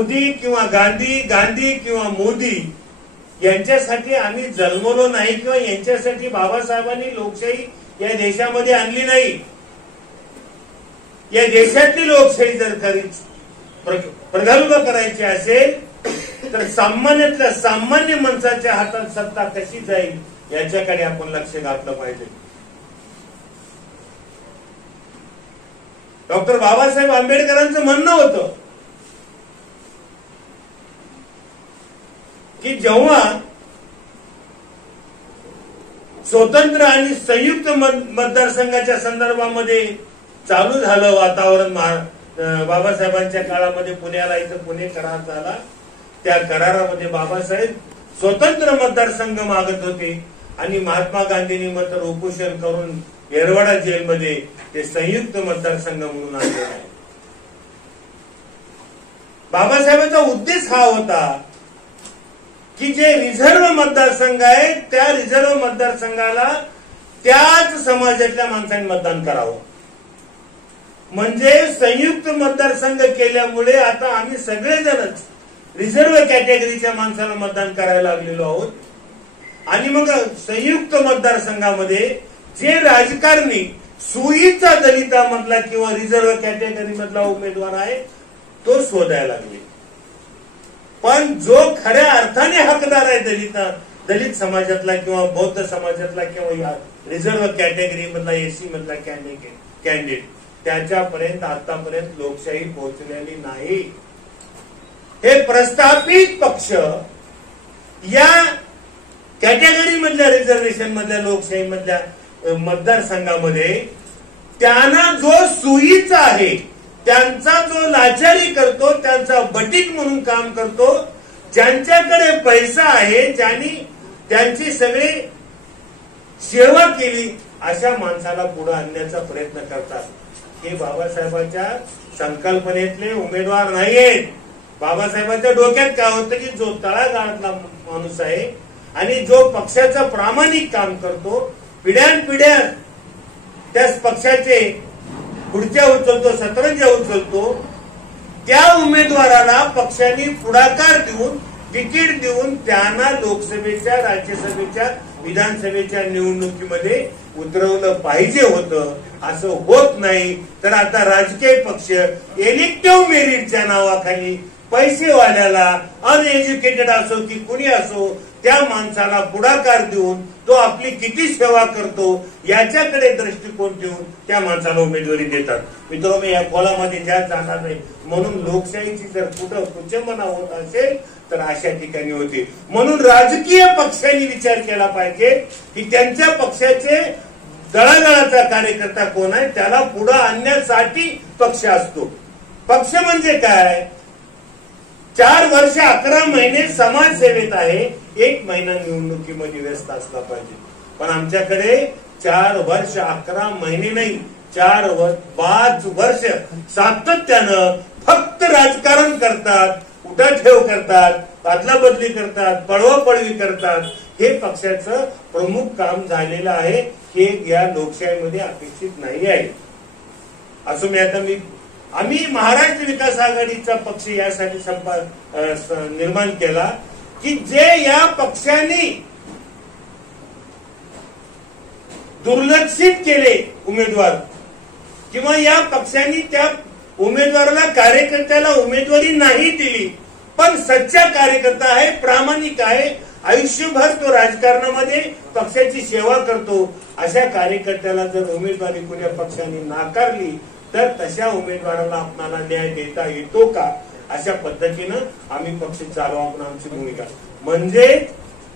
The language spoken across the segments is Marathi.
मोदी किंवा गांधी, गांधी किंवा मोदी यांच्यासाठी आम्ही जन्मलो नाही किंवा यांच्यासाठी बाबासाहेबांनी लोकशाही या देशामध्ये आणली नाही. या देशातली लोकशाही जर प्रगल्भ करायची असेल तर सामान्यातल्या सामान्य माणसाच्या हातात सत्ता कशी जाईल याच्याकडे आपण लक्ष घातलं पाहिजे. डॉक्टर बाबासाहेब आंबेडकरांचं म्हणणं होतं की जेव्हा स्वतंत्र आणि संयुक्त मतदारसंघाच्या संदर्भामध्ये चालू झालं वातावरण, बाबासाहेबांच्या काळामध्ये पुण्याला इथं पुणे करार झाला. त्या करारामध्ये बाबासाहेब स्वतंत्र मतदारसंघ मागत होते आणि महात्मा गांधींनी मात्र उपोषण करून येरवाडा जेलमध्ये ते संयुक्त मतदारसंघ म्हणून आणले आहे. बाबासाहेबांचा उद्देश हा होता की जे रिझर्व्ह मतदारसंघ आहे त्या रिझर्व्ह मतदारसंघाला त्याच समाजातल्या माणसांनी मतदान करावं. म्हणजे संयुक्त मतदारसंघ केल्यामुळे आता आम्ही सगळेजणच रिझर्व्ह कॅटेगरीच्या माणसाला मतदान करायला लागलेलो आहोत. आणि मग संयुक्त मतदारसंघामध्ये जे राजकारणी सोयीचा दलितामधला किंवा रिझर्व्ह कॅटेगरी मधला उमेदवार आहे तो शोधायला लागले. पण जो खऱ्या अर्थाने हकदार आहे दलित समाजातला किंवा बौद्ध समाजातला किंवा रिझर्व्ह कॅटेगरी मधला एसी मधला कॅन्डिडेट त्याच्यापर्यंत आतापर्यंत लोकशाही पोहोचलेली नाही. हे प्रस्थापित पक्ष या कॅटेगरी मधल्या रिझर्वेशन मधल्या लोकशाही मधल्या मतदारसंघामध्ये त्यांना जो सोयीचा आहे, त्यांचा जो लाचारी करतो, त्यांचा बटीक म्हणून काम करतो, ज्यांच्याकडे पैसा आहे, ज्यांनी त्यांची सगळी सेवा केली अशा माणसाला पुढे आणण्याचा प्रयत्न करतात. हे बाबासाहेबांच्या संकल्पनेतले उमेदवार नाहीयेत. बाबासाहेबांच्या डोक्यात काय होतं की जो तळागाळातला माणूस आहे आणि जो पक्षाचं प्रामाणिक काम करतो, पिढ्यानपिढ्या त्या पक्षाचे खुर्च्या उचलतो, सतरंज्या उचलतो, त्या उमेदवाराला पक्षाने पुढाकार देऊन तिकीट देऊन त्यांना लोकसभेच्या, राज्यसभेच्या, विधानसभेच्या निवडणुकीमध्ये उतरवलं पाहिजे होतं. असं होत नाही. तर आता राजकीय पक्ष इलेक्टिव्ह मेरिटच्या नावाखाली पैसेवाल्याला, अनएज्युकेटेड असो की कुणी असो, त्या माणसाला पुढाकार देऊन तो आपली किती सेवा करतो याच्याकडे दृष्टिकोन ठेवून त्या माणसाला उमेदवारी देतात. मित्रांनो, या खोलामध्ये जास्त जाणार नाही. म्हणून लोकशाहीची जर कुठं कुचंबना होत असेल तर अशा ठिकाणी होते. म्हणून राजकीय पक्षांनी विचार केला पाहिजे की त्यांच्या पक्षाचे तळागाळाचा कार्यकर्ता कोण आहे, त्याला पुढे आणण्यासाठी पक्ष असतो. पक्ष म्हणजे काय? 4 वर्ष 11 महिने समाजसेवेत आहे, 1 महिना निवडणुकीमध्ये व्यस्त असला पाहिजे. पण आमच्याकडे 4 वर्ष 11 महिने नाही, 5 वर्ष सातत्यानं फक्त राजकारण करतात, उठाठेव करतात, बादला बदली करतात, पळवापळवी करतात. हे पक्षाचं प्रमुख काम झालेलं आहे. हे या लोकशाहीमध्ये अपेक्षित नाही आहे. असं आम्ही महाराष्ट्र विकास आघाडीचा पक्ष यासाठी निर्माण केला की जे या पक्षाने दुर्लक्षित केले उमेदवार किंवा या पक्षाने त्या उमेदवाराला, कार्यकर्त्याला उमेदवारी नाही दिली, पण सच्चा कार्यकर्ता आहे, प्रामाणिक आहे, आयुष्यभर तो राजकारणामध्ये पक्षाची सेवा करतो, अशा कार्यकर्त्याला जर उमेदवारी कुण्या पक्षाने नाकारली तर तशा उमेदवाराला आपल्याला न्याय देता येतो का? अशा पद्धतीनं आम्ही पक्ष चालवणं आमची भूमिका. म्हणजे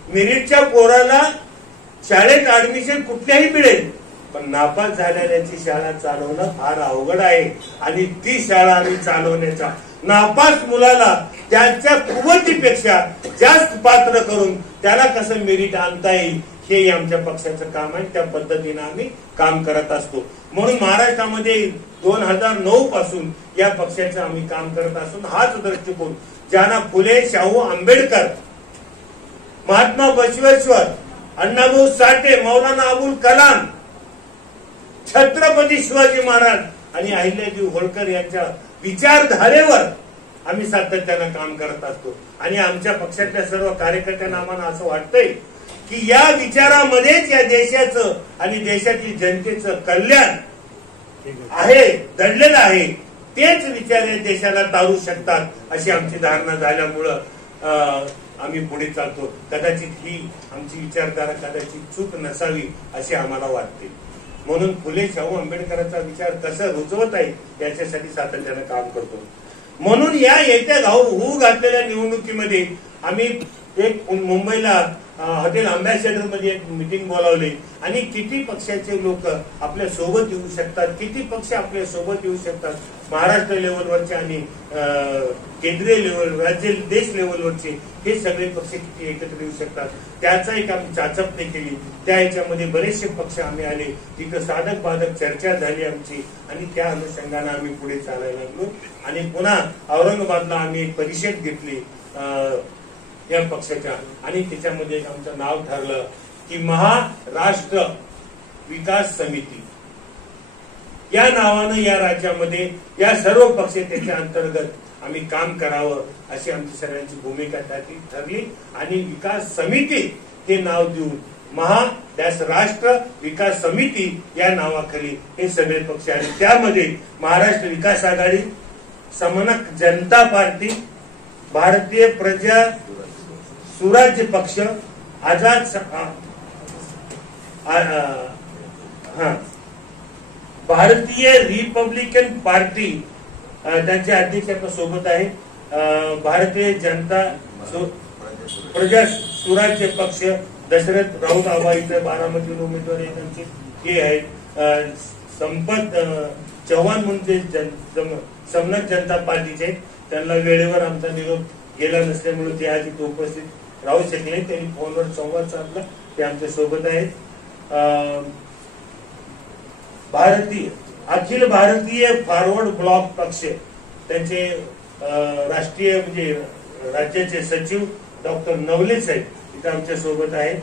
मेरिटच्या पोराला शाळेत ऍडमिशन कुठल्याही मिळेल, पण नापास झालेल्याची शाळा चालवणं फार अवघड आहे. आणि ती शाळा आम्ही चालवण्याचा, नापास मुलाला त्याच्या कुवतीपेक्षा जास्त पात्र करून त्याला कसं मेरिट आणता येईल हे आमच्या पक्षाचं काम आहे. त्या पद्धतीनं आम्ही काम करत असतो. म्हणून महाराष्ट्रामध्ये 2009 पासून या पक्षाचं आम्ही काम करत असून हाच दृष्टिकोन ज्यांना फुले, शाहू आंबेडकर, महात्मा बसवेश्वर, अण्णाभाऊ साठे, मौलाना अबुल कलाम, छत्रपती शिवाजी महाराज आणि अहिल्यादेवी होळकर यांच्या विचारधारेवर आम्ही सातत्यानं काम करत असतो आणि आमच्या पक्षातल्या सर्व कार्यकर्त्यांना आम्हाला असं वाटतंय की या विचारामध्येच या देशाचं आणि देशातील जनतेचं कल्याण आहे, दडलेलं आहे. तेच विचार या देशाला तारू शकतात अशी आमची धारणा झाल्यामुळं आम्ही पुढे चालतो. कदाचित ही आमची विचारधारा कदाचित चूक नसावी अशी आम्हाला वाटते. म्हणून फुले शाहू आंबेडकरांचा विचार कसा रुजवत आहे याच्यासाठी सातत्यानं काम करतो. म्हणून या येत्या होऊ घातलेल्या निवडणुकीमध्ये आम्ही एक मुंबईला हॉटेल अँबॅसेडर मध्ये एक मीटिंग बोलावली आणि किती पक्षाचे लोक आपल्या सोबत येऊ शकतात, किती पक्ष आपल्या सोबत येऊ शकतात, महाराष्ट्र लेवलवरचे आणि केंद्रीय लेवल, राज्य देश लेवलवरचे हे सगळे पक्ष किती एकत्र येऊ शकतात त्याचा एक आम्ही चाचपणी केली. त्या ह्याच्यामध्ये बरेचसे पक्ष आम्ही आले, तिथं साधक बाधक चर्चा झाली आमची आणि त्या अनुषंगाने आम्ही पुढे चालायला लागलो. आणि पुन्हा औरंगाबादला आम्ही एक परिषद घेतली या पक्षाच्या आणि त्याच्यामध्ये आमचं नाव ठरलं की महाराष्ट्र विकास समिती या नावानं या राज्यामध्ये या सर्व पक्ष त्याच्या अंतर्गत आम्ही काम करावं अशी आमची सगळ्यांची भूमिका ठरली आणि विकास समिती हे नाव देऊन महाराष्ट्र विकास समिती या नावाखाली हे सगळे पक्ष आले. त्यामध्ये महाराष्ट्र विकास आघाडी, समनक जनता पार्टी, भारतीय प्रजा सुराज्य पक्ष, आझाद भारतीय रिपब्लिकन पार्टी त्यांचे अध्यक्ष आपल्या सोबत आहे, भारतीय जनता प्रजा सुराज्य पक्ष दशरथ राऊत आबा इथं बारामतीवर उमेदवार आहेत त्यांचे हे आहेत, संपत चव्हाण म्हणजे समनक जनता पार्टीचे, त्यांना वेळेवर आमचा निरोप गेला नसल्यामुळे ते आज इथे उपस्थित राहू शकले. त्यांनी फोनवर संवाद साधला, ते आमच्या सोबत आहेत. अखिल भारतीय फॉरवर्ड ब्लॉक पक्ष त्यांचे राष्ट्रीय म्हणजे राज्याचे सचिव डॉक्टर नवले साहेब इथे आमच्या सोबत आहेत.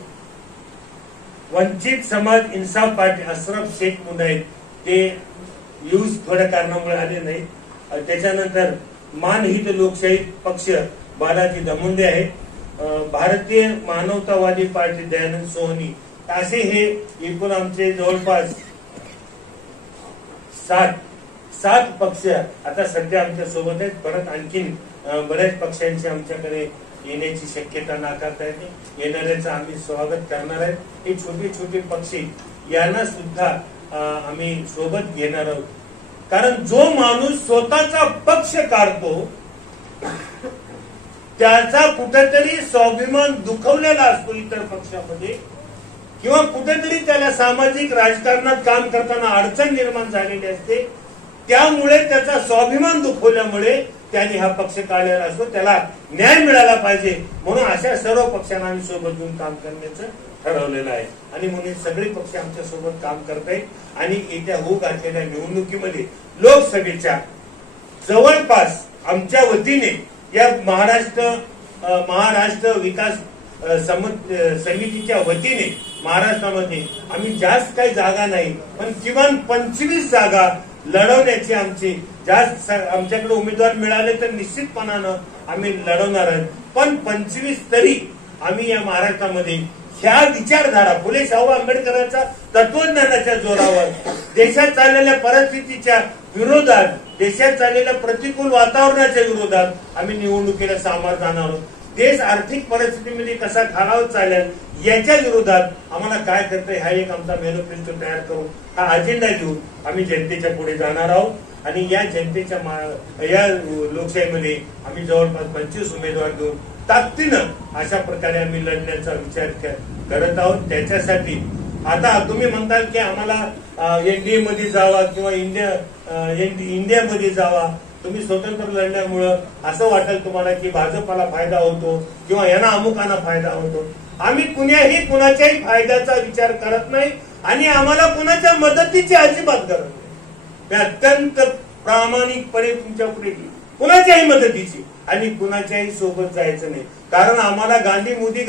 वंचित समाज इन्साफ पार्टी अशरफ शेख म्हणून आहेत, ते यूज थोड्या कारणामुळे आले नाही. त्याच्यानंतर मानहित लोकशाही पक्ष बालाजी दमुंडे आहेत. भारतीय मानवतावादी पार्टी दयानंद सोहनी, असे हे एकूण आमचे जवळपास 7 पक्ष आता सध्या आमच्या सोबत आहेत. परत आणखीन बऱ्याच पक्षांची आमच्याकडे येण्याची शक्यता नाकारता येते. येणाऱ्याचं आम्ही स्वागत करणार आहे. हे छोटे छोटे पक्ष यांना सुद्धा आम्ही सोबत घेणार आहोत. कारण जो माणूस स्वतःचा पक्ष काढतो त्याचा कुठेतरी स्वाभिमान दुखवलेला असतो इतर पक्षामध्ये, किंवा कुठेतरी त्याला सामाजिक राजकारणात काम करताना अडचण निर्माण झालेली असते. त्यामुळे त्याचा स्वाभिमान दुखवल्यामुळे त्यांनी हा पक्ष काढलेला असतो. त्याला न्याय मिळाला पाहिजे म्हणून अशा सर्व पक्षांना आम्ही सोबत घेऊन काम करण्याचं ठरवलेलं आहे. आणि म्हणून सगळे पक्ष आमच्या सोबत काम करत आहेत. आणि येत्या होऊ घातलेल्या निवडणुकीमध्ये लोकसभेच्या जवळपास आमच्या वतीने या महाराष्ट्र विकास समितीच्या वतीने महाराष्ट्रामध्ये आम्ही जास्त काही जागा नाही पण किमान 25 जागा लढवण्याची आमची जास्त आमच्याकडे उमेदवार मिळाले तर निश्चितपणानं आम्ही लढवणार आहोत. पण 25 तरी आम्ही या महाराष्ट्रामध्ये ह्या विचारधारा फुले शाहू आंबेडकरांच्या तत्वज्ञानाच्या जोरावर देशात चाललेल्या परिस्थितीच्या विरोधात, देशात चाललेल्या प्रतिकूल वातावरणाच्या विरोधात आम्ही निवडणुकीला सामोरं जाणार आहोत. देश आर्थिक परिस्थितीमध्ये कसा खालावत चालेल याच्या विरोधात आम्हाला काय करतंय हा एक आमचा मॅनिफेस्टो तयार करून हा अजेंडा घेऊन आम्ही जनतेच्या पुढे जाणार आहोत. आणि या जनतेच्या या लोकशाहीमध्ये आम्ही जवळपास 25 उमेदवार घेऊन ताकदीनं अशा प्रकारे आम्ही लढण्याचा विचार करत आहोत. त्याच्यासाठी आता तुम्ही म्हणताल की आम्हाला एनडीए मध्ये जावा किंवा इंडियामध्ये जावा, तुम्ही स्वतंत्र लढल्यामुळं असं वाटेल तुम्हाला की भाजपाला फायदा होतो किंवा यांना अमुकांना फायदा होतो. आम्ही कुणाच्याही फायद्याचा विचार करत नाही आणि आम्हाला कुणाच्या मदतीची अजिबात गरज नाही. मी अत्यंत प्रामाणिकपणे तुमच्या पुढे कुणाच्याही मदतीची आणि कुणाच्याही सोबत जायचं नाही. कारण आम्हाला गांधी मोदी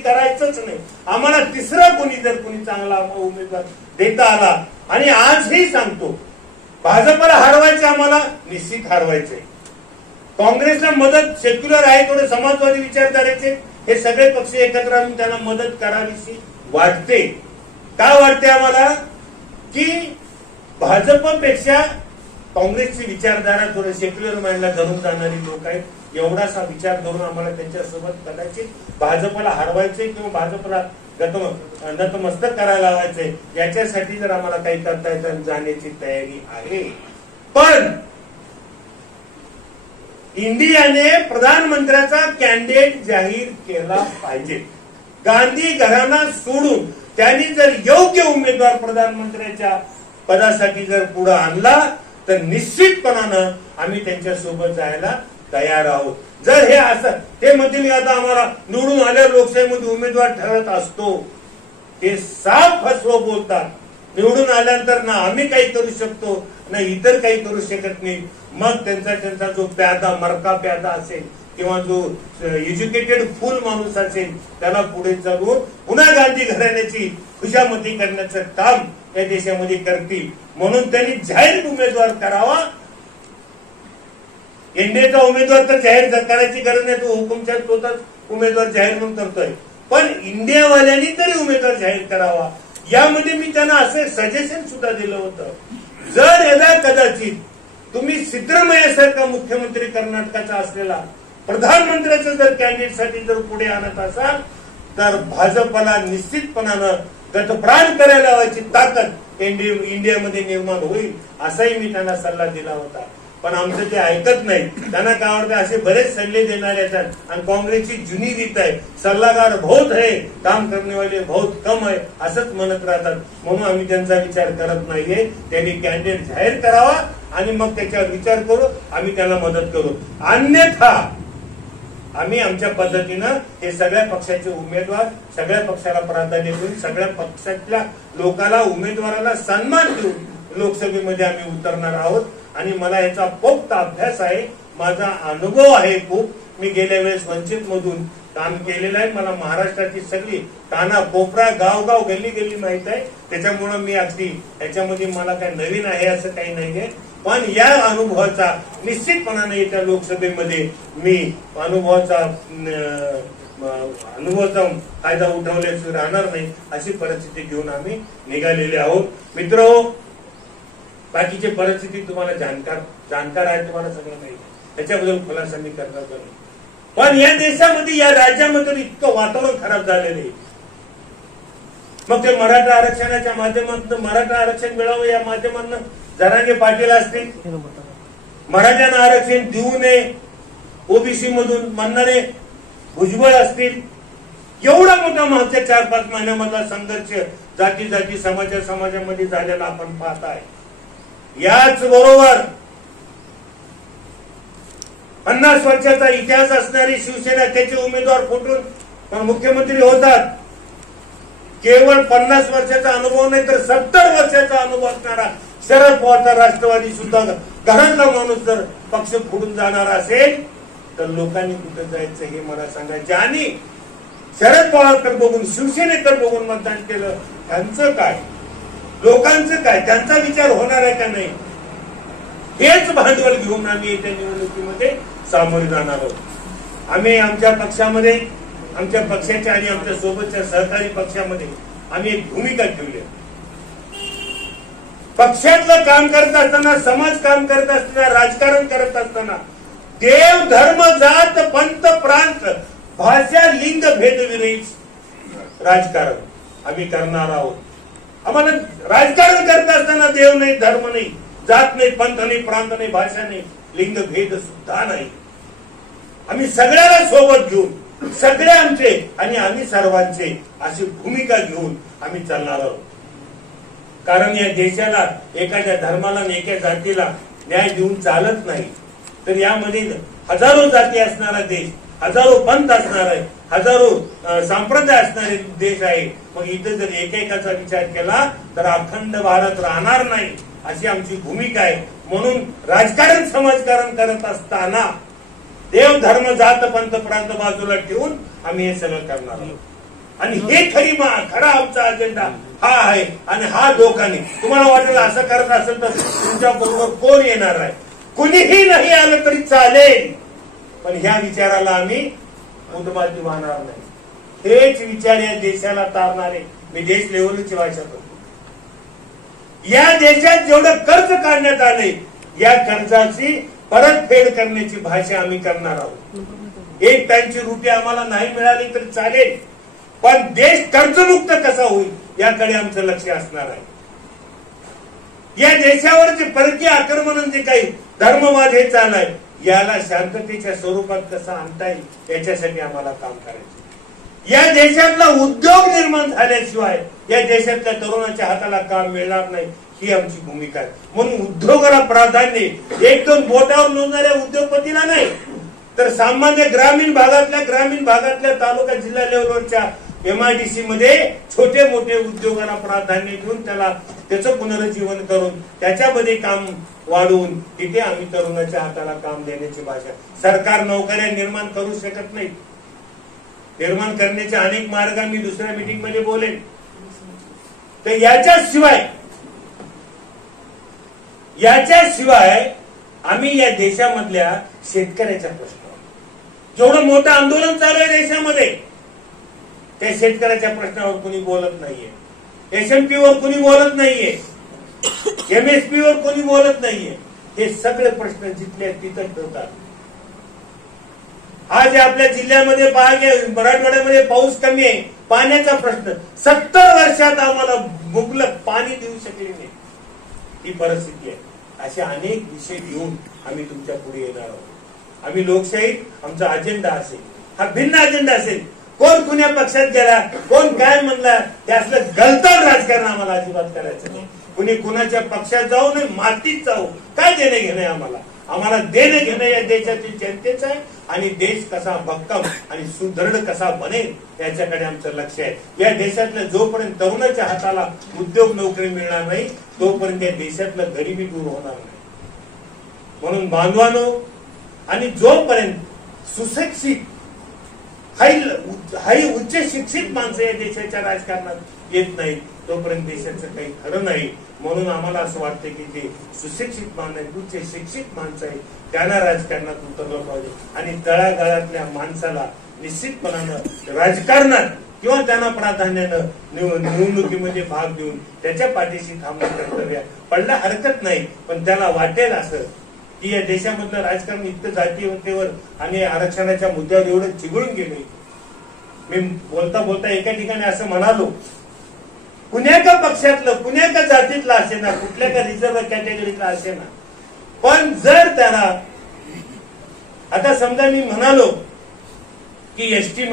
करायचंच नाही. आम्हाला तिसरा कोणी जर कोणी चांगला उमेदवार देता आला, आणि आजही सांगतो भाजपला हरवायचे, आम्हाला निश्चित हरवायचंय. काँग्रेसला मदत, सेक्युलर आहे थोडे समाजवादी विचारधारेचे, हे सगळे पक्ष एकत्र आणून त्यांना मदत करावीशी वाटते. का वाटते आम्हाला की भाजपपेक्षा काँग्रेसची विचारधारा थोडे सेक्युलर माइंडला धरून जाणारी लोक आहेत. एवढासा विचार करून आम्हाला त्यांच्यासोबत कदाचित भाजपला हरवायचे किंवा भाजपला नतमस्तक करायला लावायचे, याच्यासाठी जर आम्हाला काही करता येतं जाण्याची तयारी आहे. पण इंडियाने प्रधानमंत्र्याचा कॅन्डिडेट जाहीर केला पाहिजे. गांधी घराणा सोडून त्यांनी जर योग्य उमेदवार प्रधानमंत्र्याच्या पदासाठी जर पुढे आणला तर निश्चितपणानं आम्ही त्यांच्यासोबत जायला तयार आहोत. जर हे असं ते म्हणतील आता आम्हाला निवडून आल्यावर लोकशाहीमध्ये उमेदवार ठरत असतो, ते साफ फसवं बोलतात. निवडून आल्यानंतर ना आम्ही काही करू शकतो ना इतर काही करू शकत नाही. मग त्यांचा जो प्यादा मरका प्यादा असेल किंवा जो एज्युकेटेड फुल माणूस असेल त्याला पुढे चालवून पुन्हा गांधी घराण्याची खुशामती करण्याचं काम या देशामध्ये करतील. म्हणून त्यांनी जाहीर उमेदवार करावा. एनडीएचा उमेदवार तर जाहीर करायची गरज नाही, तो हुकुमशाह स्वतःच उमेदवार जाहीर म्हणून करतोय. पण इंडियावाल्यांनी तरी उमेदवार जाहीर करावा. यामध्ये मी त्यांना असं सजेशन सुद्धा दिलं होतं, जर यदा कदाचित तुम्ही सिद्धरामय्यासारखा मुख्यमंत्री कर्नाटकाचा असलेला प्रधानमंत्र्याचं जर कॅन्डिडेटसाठी जर पुढे आणत असाल तर भाजपला निश्चितपणानं गतप्राण करायला लावायची ताकद इंडियामध्ये निर्माण होईल, असाही मी त्यांना सल्ला दिला होता. पण आमचं ते ऐकत नाही. त्यांना काय वाटतं असे बरेच सल्ले देणारे आहेत आणि काँग्रेसची जुनी रीत आहे, सल्लागार बहुत है काम करने वाले बहुत कम आहे असंच म्हणत राहतात. म्हणून आम्ही त्यांचा विचार करत नाहीये. त्यांनी कॅन्डिडेट जाहीर करावा आणि मग त्याच्यावर विचार करू, आम्ही त्यांना मदत करू. अन्यथा आम्ही आमच्या पद्धतीनं हे सगळ्या पक्षाचे उमेदवार सगळ्या पक्षाला प्राधान्य देऊन सगळ्या पक्षातल्या लोकांना उमेदवाराला सन्मान देऊन लोकसभेमध्ये आम्ही उतरणार आहोत. आणि मला याचा पोक्त अभ्यास आहे, माझा अनुभव आहे खूप. मी गेल्या वेळेस वंचित मधून काम केलेलं आहे. मला महाराष्ट्राची सगळी काना कोपरा गाव गल्ली गल्ली माहित आहे. त्याच्यामुळे मी अगदी याच्यामध्ये मला काय नवीन आहे असं काही नाहीये. पण या अनुभवाचा निश्चितपणाने येत्या लोकसभेमध्ये मी अनुभवाचा फायदा उठवल्याशिवाय राहणार नाही, अशी परिस्थिती घेऊन आम्ही निघालेले आहोत. मित्र, बाकीची परिस्थिती तुम्हाला जाणकार आहे, तुम्हाला सगळं नाही, त्याच्याबद्दल खुलासा मी करणार नाही. पण या देशामध्ये या राज्यामध्ये इतकं वातावरण खराब झालेलं आहे. मग ते मराठा आरक्षणाच्या माध्यमातून मराठा आरक्षण मिळावं या माध्यमातून जरांगे पाटील असतील, मराठ्यांना आरक्षण देऊ नये ओबीसी मधून म्हणणारे भुजबळ असतील. एवढा मोठा मागच्या 4-5 महिन्यामधला संघर्ष जाती समाजामध्ये झालेला आपण पाहत आहे. याच बरोबर 50 वर्षाचा इतिहास असणारी शिवसेना त्याचे उमेदवार फुटून मुख्यमंत्री होतात. केवळ 50 वर्षाचा अनुभव नाही तर 70 वर्षाचा अनुभव असणारा शरद पवारचा राष्ट्रवादी सुद्धा घरातला माणूस जर पक्ष फुटून जाणार असेल तर लोकांनी कुठे जायचं हे मला सांगायचे. आणि शरद पवारकडे बघून शिवसेनेकडे बघून मतदान केलं, त्यांचं काय, लोकांचं काय, त्यांचा विचार होणार आहे का नाही, हेच भांडवल घेऊन आम्ही येत्या निवडणुकीमध्ये सामोरे जाणार आहोत. आम्ही आमच्या पक्षामध्ये, आमच्या पक्षाच्या आणि आमच्या सोबतच्या सहकारी पक्षामध्ये आम्ही एक भूमिका ठेवली. पक्षातलं काम करत असताना, समाज काम करत असताना, राजकारण करत असताना देव धर्म जात पंथ प्रांत भाषा लिंग भेदविरहित राजकारण आम्ही करणार आहोत. आम्हाला राजकारण करत असताना देव नाही, धर्म नाही, जात नाही, पंथ नाही, प्रांत नाही, भाषा नाही, लिंग भेद सुद्धा नाही. आम्ही सगळ्याला सोबत घेऊन सगळे आमचे आणि आम्ही सर्वांचे अशी भूमिका घेऊन आम्ही चालणार आहोत. कारण या देशाला एखाद्या धर्माला आणि एका जातीला न्याय देऊन चालत नाही. तर यामध्ये हजारो जाती असणारा देश, हजारो पंथ असणार आहे, हजारो संप्रदाय असणारे देश आहे. मग इथं जर एकेकाचा विचार केला तर अखंड भारत राहणार नाही, अशी आमची भूमिका आहे. म्हणून राजकारण समाजकारण करत असताना देव धर्म जात पंथ प्रांत बाजूला ठेवून आम्ही हे सगळं करणार आहोत. आणि हे खरा आमचा अजेंडा हा आहे. आणि हा लोकांनी, तुम्हाला वाटेल असं करत असेल तर तुमच्या बरोबर कोण येणार आहे, कुणीही नाही आलं तरी चालेल, पण ह्या विचाराला आम्ही मुठबाजी वाहणार नाही. हेच विचार या देशाला तारणारे. मी देश लेवलची भाषा करतो. या देशात जेवढं कर्ज काढण्यात आले, या कर्जाची परतफेड करण्याची भाषा आम्ही करणार आहोत. एक त्यांची रुपये आम्हाला नाही मिळाली तरी चालेल, पण देश कर्जमुक्त कसा होईल याकडे आमचं लक्ष असणार आहे. या देशावरचे परकीय आक्रमण जे काही धर्मवाद हे चाललंय, याला शांततेच्या स्वरूपात कसं आणता येईल याच्यासाठी आम्हाला काम करायचं. या देशातला उद्योग निर्माण झाल्याशिवाय या देशातल्या तरुणाच्या हाताला काम मिळणार नाही, ही आमची भूमिका आहे. म्हणून उद्योगाला प्राधान्य, एक दोन बोटावर मोजणाऱ्या उद्योगपतीला नाही, तर सामान्य ग्रामीण भागातल्या तालुका जिल्हा लेवलवरच्या MIDC मध्ये छोटे मोठे उद्योगाला प्राधान्य देऊन त्याचं पुनरुज्जीवन करून त्याच्यामध्ये काम वाढवून तिथे आम्ही तरुणाच्या हाताला काम देण्याची भाषा. सरकार नोकऱ्या निर्माण करू शकत नाही. निर्माण करण्याचे अनेक मार्ग मी दुसऱ्या मीटिंग मध्ये बोलेन. तर याच्याशिवाय आम्ही या देशामधल्या शेतकऱ्याच्या प्रश्नावर, जेवढं मोठं आंदोलन चालू आहे देशामध्ये, त्या शेतकऱ्याच्या प्रश्नावर कोणी बोलत नाहीये. SMP वर कोणी बोलत नाहीये. MSP वर कोणी बोलत नाहीये. हे सगळे प्रश्न जिथले तिथं ठेवतात. आज आपल्या जिल्ह्यामध्ये मराठवाड्यामध्ये पाऊस कमी आहे, पाण्याचा प्रश्न 70 वर्षात आम्हाला मुबलक पाणी देऊ शकले नाही, ही परिस्थिती आहे. असे अनेक विषय घेऊन आम्ही तुमच्या पुढे येणार आहोत. आम्ही लोकशाहीत आमचा अजेंडा असेल, हा भिन्न अजेंडा असेल. कोण कुण्या पक्षात गेला, कोण काय म्हणला, हे असलं गलतान राजकारण आम्हाला अजिबात करायचं नाही. कुणी कुणाच्या पक्षात जाऊ नये, मातीत जाऊ, काय देणं घेणं आम्हाला. आम्हाला देणं घेणं या देशातील जनतेचं आहे आणि देश कसा भक्कम आणि सुदृढ कसा बनेल याच्याकडे आमचं लक्ष आहे. या देशातल्या जोपर्यंत तरुणाच्या हाताला उद्योग नोकरी मिळणार नाही, तोपर्यंत या देशातलं गरिबी दूर होणार नाही. म्हणून बांधवानो, आणि जोपर्यंत सुशिक्षित हाई उच्च शिक्षित माणसं या देशाच्या राजकारणात येत नाही, तोपर्यंत देशाचं काही खरं नाही. म्हणून आम्हाला असं वाटतं की जे सुशिक्षित माणसं आहेत, उच्च शिक्षित माणसं आहेत, त्यांना राजकारणात उतरलं पाहिजे आणि तळागाळातल्या माणसाला निश्चितपणानं राजकारणात किंवा त्यांना प्राधान्यानं निवडणुकीमध्ये भाग देऊन त्याच्या पाठीशी थांबणं कर्तव्य पडला हरकत नाही. पण त्याला वाटेल असं की या देशामधलं राजकारण इतकं जातीयतेवर आणि आरक्षणाच्या मुद्द्यावर एवढं चिघळून गेले. मी बोलता बोलता एका ठिकाणी असं म्हणालो, कुण्या का पक्षातलं, कुण्या का जातीतला असे ना, कुठल्या का रिझर्व्ह कॅटेगरीतला असे ना, पण जर त्याला आता समजा मी म्हणालो की एसटी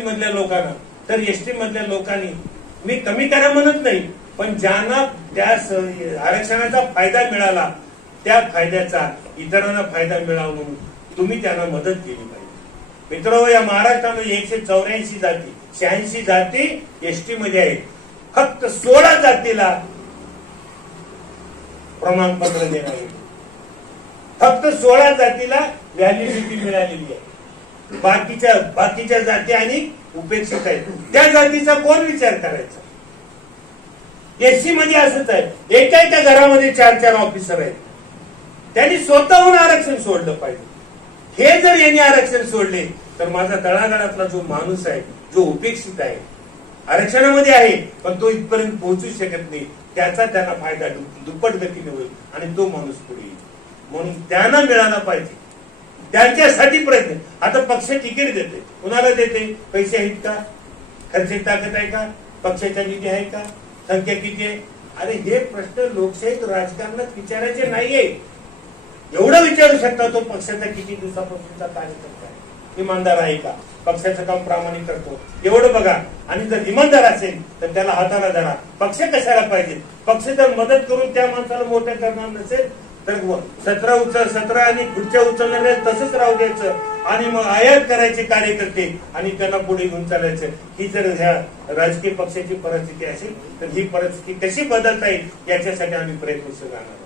मधल्या लोकांना, तर एसटी मधल्या लोकांनी मी कमी करा म्हणत नाही, पण ज्यांना त्या आरक्षणाचा फायदा मिळाला त्या फायद्याचा इतरांना फायदा मिळावा म्हणून तुम्ही त्यांना मदत केली पाहिजे. मित्रांनो, या महाराष्ट्रामध्ये 184 जाती, 86 जाती एसटी मध्ये आहेत. फक्त 16 जातीला प्रमाणपत्र देण्यात येईल. फक्त 16 जातीला व्हॅलिडिटी मिळालेली आहे. बाकीच्या जाती आणि उपेक्षित आहेत. त्या जातीचा कोण विचार करायचा? एसटी मध्ये असंच आहे. एका घरामध्ये 4-4 ऑफिसर आहेत. त्यांनी स्वतःहून आरक्षण सोडलं पाहिजे. हे जर यांनी आरक्षण सोडले तर माझा तळागाळातला जो माणूस आहे, जो उपेक्षित आहे, आरक्षणामध्ये आहे पण तो इथपर्यंत पोहोचू शकत नाही, त्याचा त्यांना फायदा दुप्पट गतीने होईल आणि तो माणूस पुढे येईल. म्हणून त्यांना मिळाला पाहिजे, त्यांच्यासाठी प्रयत्न. आता पक्ष तिकीट देते, कुणाला देते? पैसे आहेत का? खर्चाची ताकद आहे का? पक्षाचा निधी आहे का? संख्या किती आहे? अरे हे प्रश्न लोकशाहीत राजकारणात विचारायचे नाहीये. एवढं विचारू शकता तो पक्षाचा किती दिवसापासूनचा कार्यकर्ता आहे, इमानदार आहे का, पक्षाचं काम प्रामाणिक करतो, एवढं बघा. आणि जर इमानदार असेल तर त्याला हाताला धरा. पक्ष कशाला पाहिजे? पक्ष जर मदत करून त्या माणसाला मोठं करणार नसेल तर 17 आणि पुढच्या उचलणारे तसंच राहू द्यायचं आणि मग आयात करायचे कार्यकर्ते आणि त्यांना पुढे घेऊन चालायचं. ही जर ह्या राजकीय पक्षाची परिस्थिती असेल तर ही परिस्थिती कशी बदलता येईल याच्यासाठी आम्ही प्रयत्नशील राहणार.